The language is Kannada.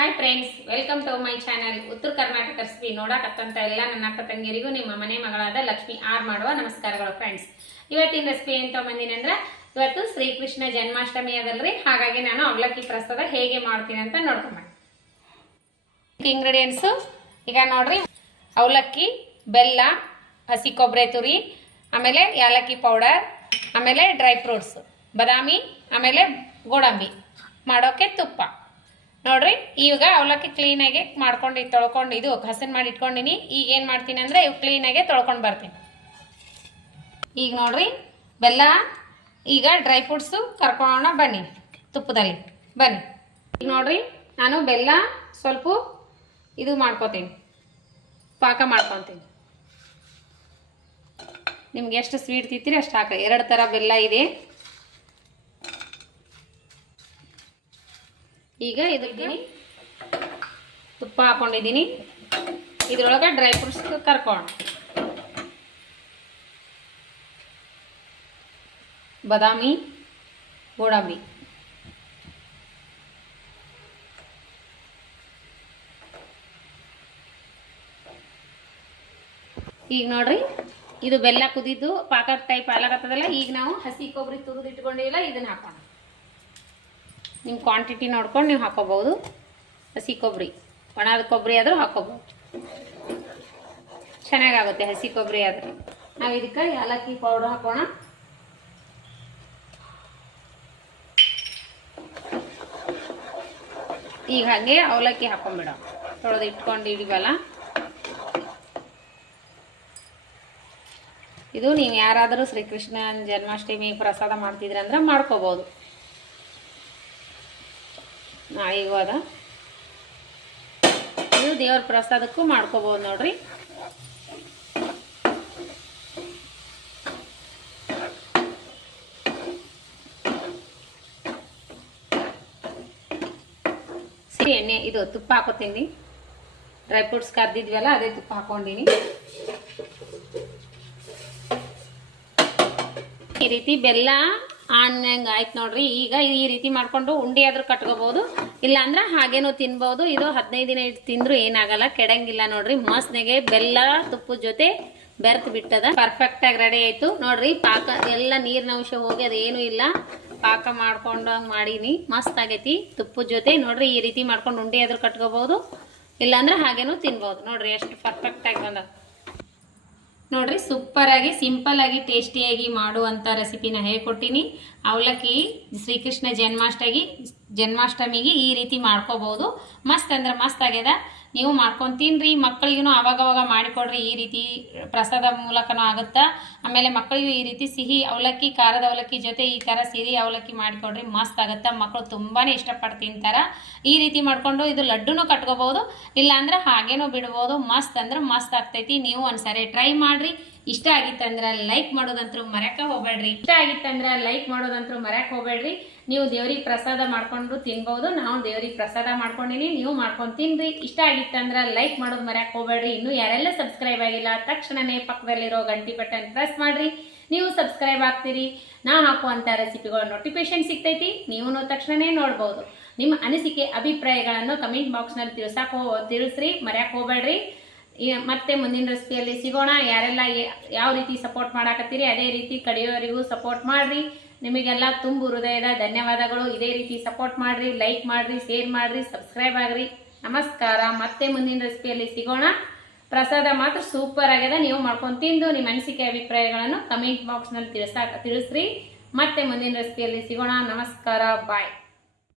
Hi friends, welcome to my channel. Uttara Karnataka recipe ನೋಡಕತ್ತಂತ ಎಲ್ಲ ನನ್ನ ಅಕ್ಕ ತಂಗಿಯರಿಗೂ ನಿಮ್ಮ ಮನೆ ಮಗಳಾದ ಲಕ್ಷ್ಮಿ ಆರ್ ಮಾಡುವ ನಮಸ್ಕಾರಗಳು. ಫ್ರೆಂಡ್ಸ್, ಇವತ್ತಿನ ರೆಸಿಪಿ ಏನು ತೊಗೊಂಬಂದಿನಿ ಅಂದ್ರೆ, ಇವತ್ತು ಶ್ರೀಕೃಷ್ಣ ಜನ್ಮಾಷ್ಟಮಿ ಅದಲ್ರಿ, ಹಾಗಾಗಿ ನಾನು ಅವಲಕ್ಕಿ ಪ್ರಸಾದ ಹೇಗೆ ಮಾಡ್ತೀನಿ ಅಂತ ನೋಡ್ಕೊಂಬ. ಇಂಗ್ರೀಡಿಯೆಂಟ್ಸು ಈಗ ನೋಡ್ರಿ: ಅವಲಕ್ಕಿ, ಬೆಲ್ಲ, ಹಸಿ ಕೊಬ್ಬರಿ ತುರಿ, ಆಮೇಲೆ ಯಾಲಕ್ಕಿ ಪೌಡರ್, ಆಮೇಲೆ ಡ್ರೈ ಫ್ರೂಟ್ಸ್, ಬಾದಾಮಿ, ಆಮೇಲೆ ಗೋಡಂಬಿ, ಮಾಡೋಕೆ ತುಪ್ಪ. ನೋಡ್ರಿ, ಈಗ ಅವಲಕ್ಕಿ ಕ್ಲೀನಾಗಿ ಮಾಡ್ಕೊಂಡು ತೊಳ್ಕೊಂಡು ಇದು ಹಸನ್ ಮಾಡಿ ಇಟ್ಕೊಂಡಿನಿ. ಈಗ ಏನು ಮಾಡ್ತೀನಿ ಅಂದರೆ ಇವು ಕ್ಲೀನಾಗೆ ತೊಳ್ಕೊಂಡು ಬರ್ತೀನಿ. ಈಗ ನೋಡ್ರಿ, ಬೆಲ್ಲ, ಈಗ ಡ್ರೈ ಫ್ರೂಟ್ಸು ಕರ್ಕೊಳ್ಳೋಣ ಬನ್ನಿ ತುಪ್ಪದಲ್ಲಿ. ಬನ್ನಿ. ಈಗ ನೋಡ್ರಿ, ನಾನು ಬೆಲ್ಲ ಸ್ವಲ್ಪ ಇದು ಮಾಡ್ಕೊತೀನಿ, ಪಾಕ ಮಾಡ್ಕೊತೀನಿ. ನಿಮ್ಗೆ ಎಷ್ಟು ಸ್ವೀಟ್ ತಿಂತೀರಿ ಅಷ್ಟು ಹಾಕಿ. 2 ಥರ ಬೆಲ್ಲ ಇದೆ. ಈಗ ಇದಕ್ಕೆ ತುಪ್ಪ ಹಾಕೊಂಡಿದ್ದೀನಿ. ಇದ್ರೊಳಗೆ ಡ್ರೈ ಫ್ರೂಟ್ಸ್ ಕರ್ಕೋಣ. ಬಾದಾಮಿ, ಗೋಡಂಬಿ, ಈಗ ನೋಡ್ರಿ, ಇದು ಬೆಲ್ಲ ಕುದಿದ್ದು ಪಾಕ ಟೈಪ್ ಆಲಾಗತ್ತದಲ್ಲ. ಈಗ ನಾವು ಹಸಿ ಕೊಬ್ಬರಿ ತುರಿದು ಇಟ್ಕೊಂಡಿಲ್ಲ, ಇದನ್ನ ಹಾಕೋಣ. ನಿಮ್ಮ ಕ್ವಾಂಟಿಟಿ ನೋಡ್ಕೊಂಡು ನೀವು ಹಾಕೋಬಹುದು. ಹಸಿ ಕೊಬ್ಬರಿ, ಒಣದ ಕೊಬ್ಬರಿ ಆದರೂ ಹಾಕೋಬಹುದು, ಚೆನ್ನಾಗಾಗುತ್ತೆ ಹಸಿ ಕೊಬ್ಬರಿ ಆದ್ರೆ. ನಾವು ಇದಕ್ಕೆ ಯಾಲಕ್ಕಿ ಪೌಡರ್ ಹಾಕೋಣ. ಈಗ ಹಾಗೆ ಅವಲಕ್ಕಿ ಹಾಕೊಂಡ್ಬಿಡೋಣ. ತೊಳೆದು ಇಟ್ಕೊಂಡಿದ್ದೀವಲ್ಲ, ಇದು ನೀವು ಯಾರಾದರೂ ಶ್ರೀಕೃಷ್ಣ ಜನ್ಮಾಷ್ಟಮಿ ಪ್ರಸಾದ ಮಾಡ್ತಿದ್ರಂದ್ರೆ ಮಾಡ್ಕೋಬಹುದು. ನಾಳೆಗೂ ಅದ, ಇದು ದೇವ್ರ ಪ್ರಸಾದಕ್ಕೂ ಮಾಡ್ಕೋಬಹುದು ನೋಡ್ರಿ. ಸಿಹಿ ಎಣ್ಣೆ, ಇದು ತುಪ್ಪ ಹಾಕೋತೀನಿ. ಡ್ರೈ ಫ್ರೂಟ್ಸ್ ಕರ್ದಿದ್ವಲ್ಲ, ಅದೇ ತುಪ್ಪ ಹಾಕೊಂಡಿನಿ. ಈ ರೀತಿ ಬೆಲ್ಲ ಹಣ್ಣಂಗೆ ಆಯ್ತು ನೋಡ್ರಿ. ಈಗ ಈ ರೀತಿ ಮಾಡ್ಕೊಂಡು ಉಂಡೆ ಆದ್ರೂ ಕಟ್ಕೋಬಹುದು, ಇಲ್ಲ ಅಂದ್ರೆ ಹಾಗೇನೂ ತಿನ್ಬಹುದು. ಇದು 15 ದಿನ ಇಟ್ಟು ತಿಂದ್ರು ಏನಾಗಲ್ಲ, ಕೆಡಂಗಿಲ್ಲ ನೋಡ್ರಿ. ಮಸ್ತ್ನಾಗೆ ಬೆಲ್ಲ ತುಪ್ಪದ ಜೊತೆ ಬೆರ್ತ್ ಬಿಟ್ಟದ. ಪರ್ಫೆಕ್ಟ್ ಆಗಿ ರೆಡಿ ಆಯ್ತು ನೋಡ್ರಿ. ಪಾಕ ಎಲ್ಲ ನೀರಿನ ಅಂಶ ಹೋಗಿ ಅದೇನು ಇಲ್ಲ, ಪಾಕ ಮಾಡ್ಕೊಂಡು ಮಾಡೀನಿ. ಮಸ್ತ್ ಆಗೈತಿ ತುಪ್ಪದ ಜೊತೆ. ನೋಡ್ರಿ, ಈ ರೀತಿ ಮಾಡ್ಕೊಂಡು ಉಂಡೆ ಆದ್ರೂ ಕಟ್ಕೋಬಹುದು, ಇಲ್ಲಾಂದ್ರೆ ಹಾಗೇನೂ ತಿನ್ಬಹುದು. ನೋಡ್ರಿ ಎಷ್ಟು ಪರ್ಫೆಕ್ಟ್ ಆಗಿ ಬಂದ ನೋಡ್ರಿ. ಸೂಪರ್ ಆಗಿ ಸಿಂಪಲ್ ಆಗಿ ಟೇಸ್ಟಿಯಾಗಿ ಮಾಡುವಂಥ ರೆಸಿಪಿನ ಹೇಳ್ಕೊಟ್ಟಿನಿ. ಅವಲಕ್ಕಿ ಶ್ರೀಕೃಷ್ಣ ಜನ್ಮಾಷ್ಟಮಿಗೆ ಈ ರೀತಿ ಮಾಡ್ಕೋಬಹುದು. ಮಸ್ತ್ ಅಂದ್ರೆ ಮಸ್ತ್ ಆಗ್ಯದ. ನೀವು ಮಾಡ್ಕೊಂಡು ತಿನ್ರಿ. ಮಕ್ಕಳಿಗೂ ಅವಾಗವಾಗ ಮಾಡಿಕೊಡ್ರಿ. ಈ ರೀತಿ ಪ್ರಸಾದ ಮೂಲಕನೂ ಆಗುತ್ತಾ. ಆಮೇಲೆ ಮಕ್ಕಳಿಗೂ ಈ ರೀತಿ ಸಿಹಿ ಅವಲಕ್ಕಿ, ಖಾರದ ಅವಲಕ್ಕಿ ಜೊತೆ ಈ ಥರ ಸಿಹಿ ಅವಲಕ್ಕಿ ಮಾಡಿಕೊಡ್ರಿ. ಮಸ್ತ್ ಆಗುತ್ತಾ. ಮಕ್ಕಳು ತುಂಬಾ ಇಷ್ಟಪಟ್ಟು ತಿಂತಾರೆ. ಈ ರೀತಿ ಮಾಡ್ಕೊಂಡು ಇದು ಲಡ್ಡುನೂ ಕಟ್ಕೋಬಹುದು, ಇಲ್ಲಾಂದ್ರೆ ಹಾಗೇನೂ ಬಿಡ್ಬೋದು. ಮಸ್ತ್ ಅಂದ್ರೆ ಮಸ್ತ್ ಆಗ್ತೈತಿ. ನೀವು ಒಂದ್ಸರಿ ಟ್ರೈ ಮಾಡ್ರಿ. ಇಷ್ಟ ಆಗಿತ್ತಂದ್ರೆ ಲೈಕ್ ಮಾಡೋದಂತೂ ಮರ್ಯಾಕ ಹೋಗ್ಬೇಡ್ರಿ. ನೀವು ದೇವ್ರಿಗೆ ಪ್ರಸಾದ ಮಾಡ್ಕೊಂಡು ತಿನ್ಬಹುದು. ನಾವು ದೇವ್ರಿಗೆ ಪ್ರಸಾದ ಮಾಡ್ಕೊಂಡಿನಿ, ನೀವು ಮಾಡ್ಕೊಂಡು ತಿನ್ರಿ. ಇಷ್ಟ ಆಗಿತ್ತಂದ್ರೆ ಲೈಕ್ ಮಾಡೋದು ಮರ್ಯಾಕ ಹೋಗ್ಬೇಡ್ರಿ. ಇನ್ನು ಯಾರೆಲ್ಲ ಸಬ್ಸ್ಕ್ರೈಬ್ ಆಗಿಲ್ಲ, ತಕ್ಷಣನೇ ಪಕ್ಕದಲ್ಲಿರೋ ಗಂಟಿ ಬಟನ್ ಪ್ರೆಸ್ ಮಾಡ್ರಿ. ನೀವು ಸಬ್ಸ್ಕ್ರೈಬ್ ಆಗ್ತೀರಿ, ನಾ ಹಾಕುವಂಥ ರೆಸಿಪಿಗಳ ನೋಟಿಫಿಕೇಶನ್ ಸಿಗ್ತೈತಿ. ನೀವು ತಕ್ಷಣನೇ ನೋಡ್ಬೋದು. ನಿಮ್ಮ ಅನಿಸಿಕೆ ಅಭಿಪ್ರಾಯಗಳನ್ನು ಕಮೆಂಟ್ ಬಾಕ್ಸ್ನಲ್ಲಿ ತಿಳಿಸ್ರಿ, ಮರ್ಯಾಕ ಹೋಗ್ಬೇಡ್ರಿ. ಮತ್ತೆ ಮುಂದಿನ ರೆಸಿಪಿಯಲ್ಲಿ ಸಿಗೋಣ. ಯಾರೆಲ್ಲ ಯಾವ ರೀತಿ ಸಪೋರ್ಟ್ ಮಾಡಾಕತ್ತೀರಿ ಅದೇ ರೀತಿ ಕಡೆಯವರಿಗೂ ಸಪೋರ್ಟ್ ಮಾಡ್ರಿ. ನಿಮಗೆಲ್ಲ ತುಂಬು ಹೃದಯದ ಧನ್ಯವಾದಗಳು. ಇದೇ ರೀತಿ ಸಪೋರ್ಟ್ ಮಾಡ್ರಿ, ಲೈಕ್ ಮಾಡ್ರಿ, ಶೇರ್ ಮಾಡ್ರಿ, ಸಬ್ಸ್ಕ್ರೈಬ್ ಆಗ್ರಿ. ನಮಸ್ಕಾರ. ಮತ್ತೆ ಮುಂದಿನ ರೆಸಿಪಿಯಲ್ಲಿ ಸಿಗೋಣ. ಪ್ರಸಾದ ಮಾತ್ರ ಸೂಪರ್ ಆಗ್ಯದ. ನೀವು ಮಾಡ್ಕೊಂಡು ತಿಂದು ನಿಮ್ಮ ಅನಿಸಿಕೆ ಅಭಿಪ್ರಾಯಗಳನ್ನು ಕಮೆಂಟ್ ಬಾಕ್ಸ್ನಲ್ಲಿ ತಿಳಿಸ್ರಿ. ಮತ್ತೆ ಮುಂದಿನ ರೆಸಿಪಿಯಲ್ಲಿ ಸಿಗೋಣ. ನಮಸ್ಕಾರ, ಬಾಯ್.